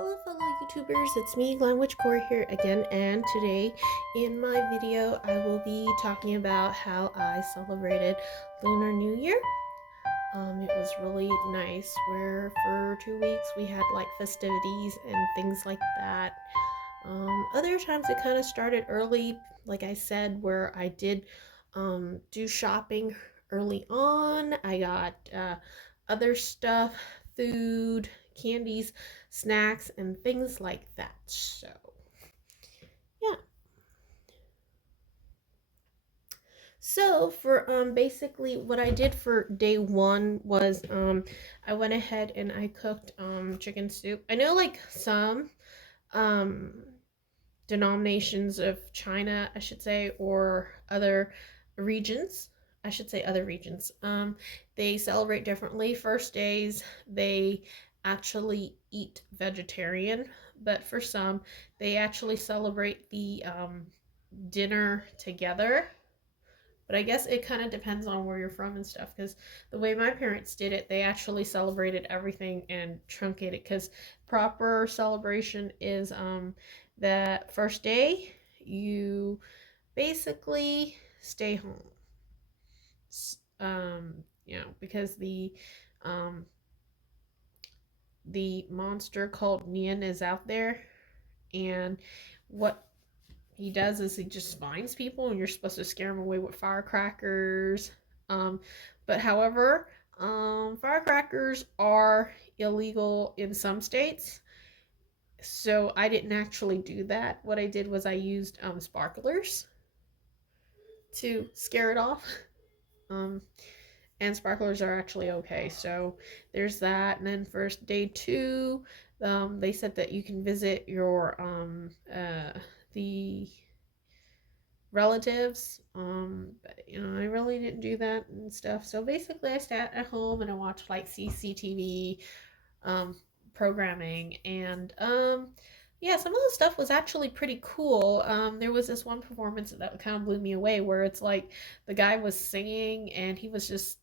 Hello fellow YouTubers, it's me Language Core here again, and today in my video I will be talking about how I celebrated Lunar New Year. It was really nice where for 2 weeks we had like festivities and things like that. Other times it kind of started early, like I said, where I did do shopping early on. I got other stuff, food, candies, snacks, and things like that. So, yeah. So for basically what I did for day one was I went ahead and I cooked chicken soup. I know like some um denominations of China, I should say, or other regions. I should say other regions. They celebrate differently. First days, they actually eat vegetarian, but for some, they actually celebrate the dinner together. But I guess it kind of depends on where you're from and stuff. Because the way my parents did it, they actually celebrated everything and truncated. Because proper celebration is that first day you basically stay home. Because um, the monster called Nian is out there, and what he does is he just finds people and you're supposed to scare them away with firecrackers. Um, but however, firecrackers are illegal in some states. So I didn't actually do that. What I did was I used sparklers to scare it off. Um, and sparklers are actually okay. So there's that. And then first day two, they said that you can visit your the relatives. But, I really didn't do that and stuff. So basically, I sat at home and I watched like CCTV um, programming, and yeah, some of the stuff was actually pretty cool. There was this one performance that kind of blew me away, where it's like the guy was singing and he was just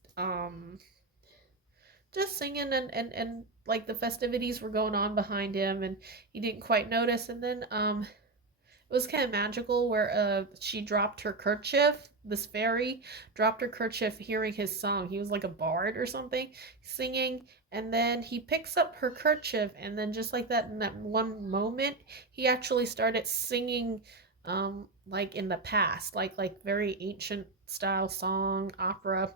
singing and like the festivities were going on behind him and he didn't quite notice, and then it was kind of magical where she dropped her kerchief. This fairy dropped her kerchief hearing his song. He was like a bard or something singing, and then he picks up her kerchief, and then just like that, in that one moment, he actually started singing, like in the past, like very ancient style song opera,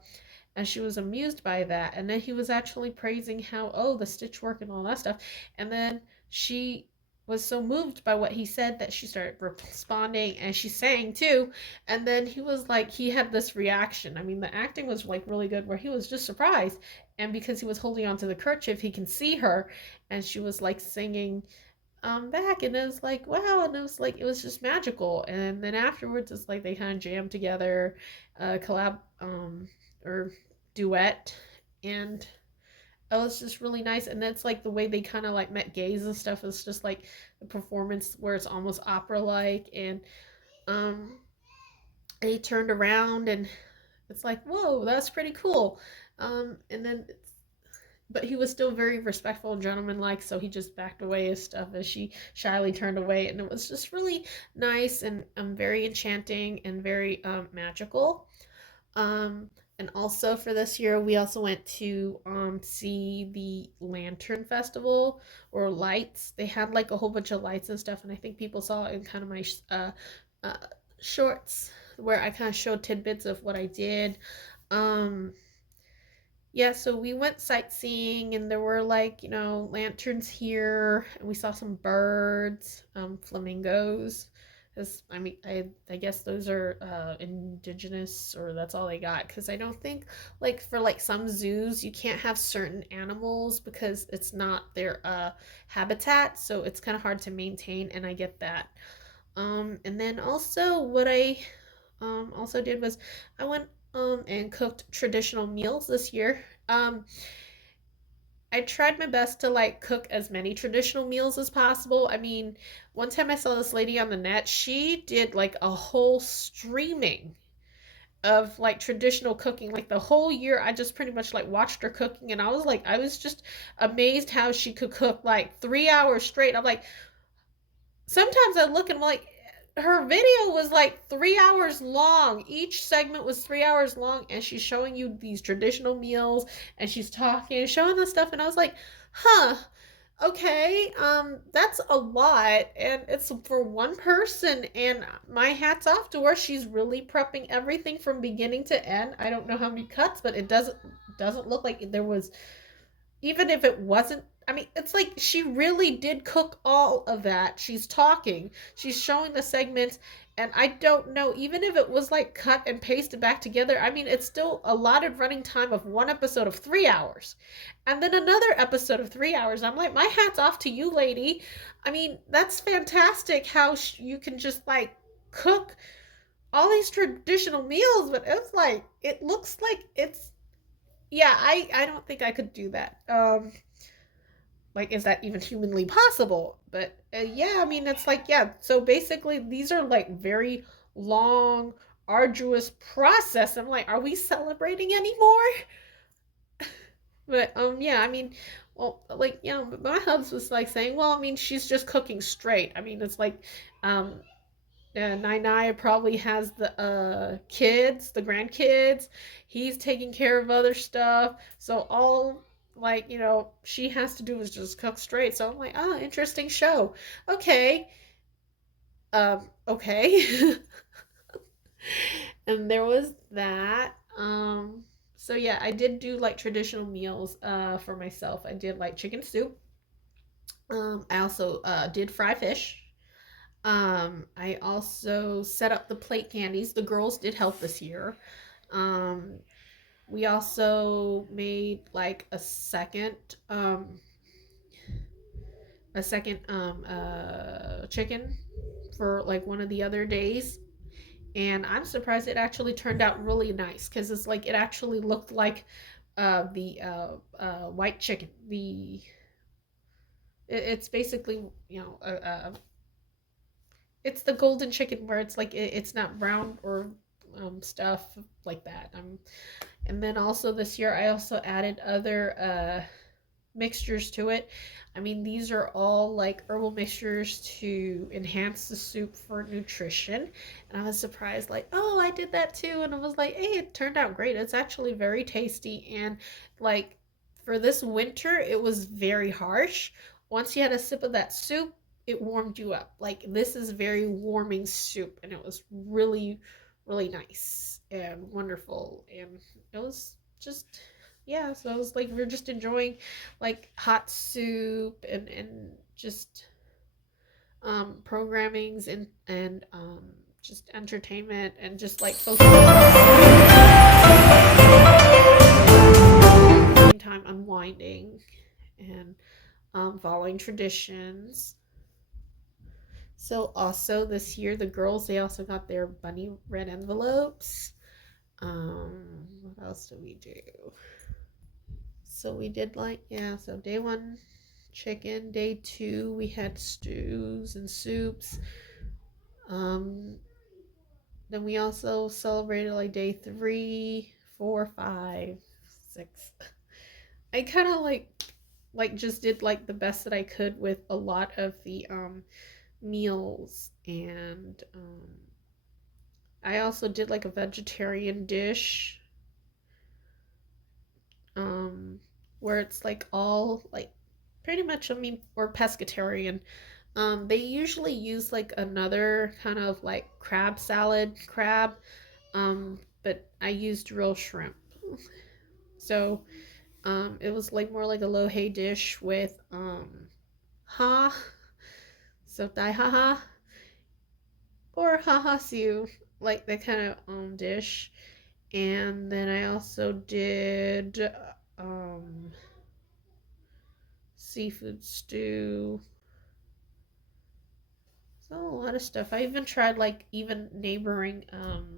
and she was amused by that. And then he was actually praising how, oh, the stitch work and all that stuff, and then she was so moved by what he said that she started responding and she sang too. And then he was like, he had this reaction. I mean, the acting was like really good where he was just surprised. And because he was holding onto the kerchief, he can see her, and she was like singing back, and it was like wow, and it was like it was just magical. And then afterwards it's like they kind of jammed together, collab or duet, and it was just really nice. And that's like the way they kind of like met gays and stuff. It's just like a performance where it's almost opera like, and um they turned around and it's like whoa, that's pretty cool. And then but he was still very respectful and gentlemanlike, so he just backed away his stuff as she shyly turned away, and it was just really nice and very enchanting and very magical. um, and also for this year, we also went to see the Lantern Festival, or lights. They had like a whole bunch of lights and stuff, and I think people saw it in kind of my uh, shorts where I kind of showed tidbits of what I did. Um, yeah, so we went sightseeing, and there were like, lanterns here, and we saw some birds, flamingos. Because, I mean, I guess those are indigenous, or that's all they got. Because I don't think, like, for like some zoos, you can't have certain animals because it's not their habitat, so it's kind of hard to maintain, and I get that. And then also, what I also did was I went and cooked traditional meals this year. I tried my best to like cook as many traditional meals as possible. I mean, one time I saw this lady on the net, she did like a whole streaming of like traditional cooking. Like the whole year I just pretty much like watched her cooking, and I was just amazed how she could cook like 3 hours straight. I'm like, sometimes I look and I'm like, her video was like 3 hours long. Each segment was 3 hours long, and she's showing you these traditional meals, and she's talking and showing this stuff, and I was like, huh, okay, that's a lot, and it's for one person, and my hat's off to her. She's really prepping everything from beginning to end. I don't know how many cuts, but it doesn't look like there was, even if it wasn't, I mean, it's like she really did cook all of that. She's talking, she's showing the segments, and I don't know, even if it was like cut and pasted back together, I mean, it's still allotted running time of one episode of 3 hours. And then another episode of 3 hours. I'm like, my hat's off to you, lady. I mean, that's fantastic how you can just like cook all these traditional meals, but it's like, it looks like it's, yeah, I don't think I could do that. Like, is that even humanly possible? But yeah, I mean, it's like, yeah, so basically these are like very long, arduous process. I'm like, are we celebrating anymore? But yeah, I mean, well, like, you know, my hubs was like saying, well, I mean, she's just cooking straight. I mean, it's like, um Nai probably has the kids, the grandkids. He's taking care of other stuff. So all, like, you know, she has to do is just cook straight. So I'm like, oh, interesting show. Okay. Okay. And there was that. So yeah, I did do like traditional meals for myself. I did like chicken soup. I also did fry fish. I also set up the plate candies. The girls did help this year. Um, we also made like a second chicken for like one of the other days. And I'm surprised it actually turned out really nice, because it's like it actually looked like the white chicken. It's basically, you know, it's the golden chicken where it's like it's not brown or stuff like that. And then also this year I also added other mixtures to it. I mean, these are all like herbal mixtures to enhance the soup for nutrition. And I was surprised, like, oh, I did that too. And I was like, hey, it turned out great. It's actually very tasty. And like, for this winter, it was very harsh. Once you had a sip of that soup, it warmed you up. Like, this is very warming soup. And it was really, really nice and wonderful. And it was just, yeah, so it was like we are just enjoying like hot soup and just programmings and just entertainment and just like focusing time unwinding and following traditions. So also this year the girls, they also got their bunny red envelopes. What else did we do? So we did like, yeah, so day one chicken, day two we had stews and soups. Um then we also celebrated like day three, four, five, six. I kind of like just did like the best that I could with a lot of the meals. And I also did like a vegetarian dish, um where it's like all like pretty much, I mean, or pescatarian. They usually use like another kind of like crab salad crab, but I used real shrimp. So it was like more like a lo hei dish with ha, so dai haha or haha siu, like that kind of dish. And then I also did um seafood stew. So a lot of stuff. I even tried like even neighboring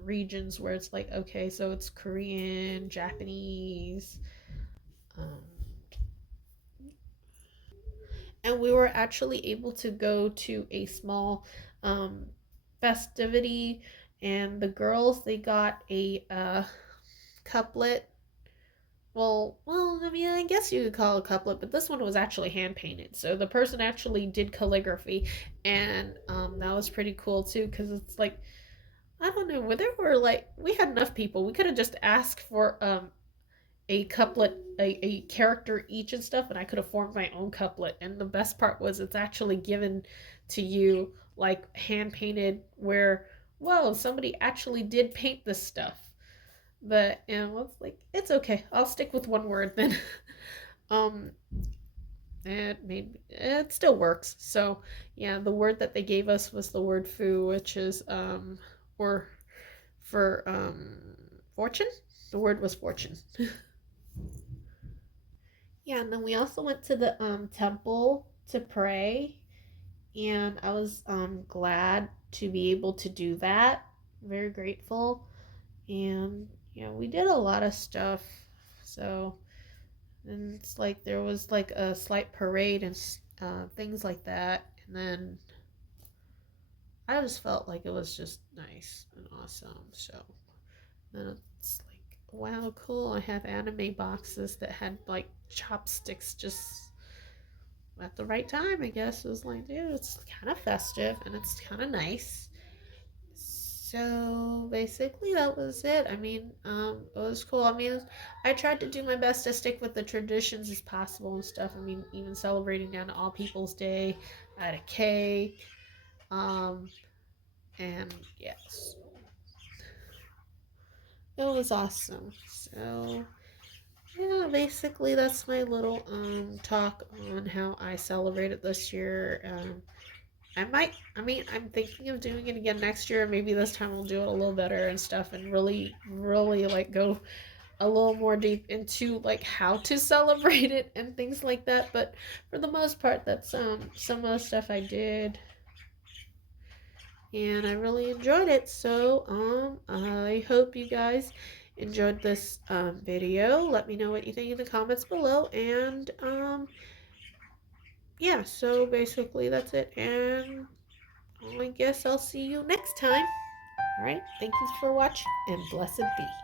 regions where it's like, okay, so it's Korean, Japanese, um, and we were actually able to go to a small um, festivity, And the girls, they got a couplet. Well, I mean, I guess you could call it a couplet, but this one was actually hand painted. So the person actually did calligraphy, and that was pretty cool too, because it's like I don't know, where there were like we had enough people, we could have just asked for a couplet, a character each and stuff, and I could have formed my own couplet. And the best part was it's actually given to you like hand painted, where whoa, somebody actually did paint this stuff. But and it's like it's okay. I'll stick with one word then. um, it still works. So yeah, the word that they gave us was the word "fu," which is or for fortune. The word was fortune. Yeah, and then we also went to the temple to pray, and I was glad to be able to do that. Very grateful, and yeah, we did a lot of stuff. So and it's like there was like a slight parade and things like that, and then I just felt like it was just nice and awesome. So then it's like wow, cool. I have anime boxes that had like chopsticks just at the right time, I guess. It was like, dude, it's kind of festive and it's kind of nice. So basically, that was it. I mean, it was cool. I mean, I tried to do my best to stick with the traditions as possible and stuff. I mean, even celebrating down to All People's Day, I had a cake, um, and yes, it was awesome. So yeah, basically, that's my little talk on how I celebrated this year. I might, I mean, I'm thinking of doing it again next year. Maybe this time we'll do it a little better and stuff and really, really like go a little more deep into like how to celebrate it and things like that. But for the most part, that's some of the stuff I did and I really enjoyed it. So I hope you guys enjoyed this video. Let me know what you think in the comments below and yeah, so basically that's it and I guess I'll see you next time. All right. Thank you for watching and blessed be.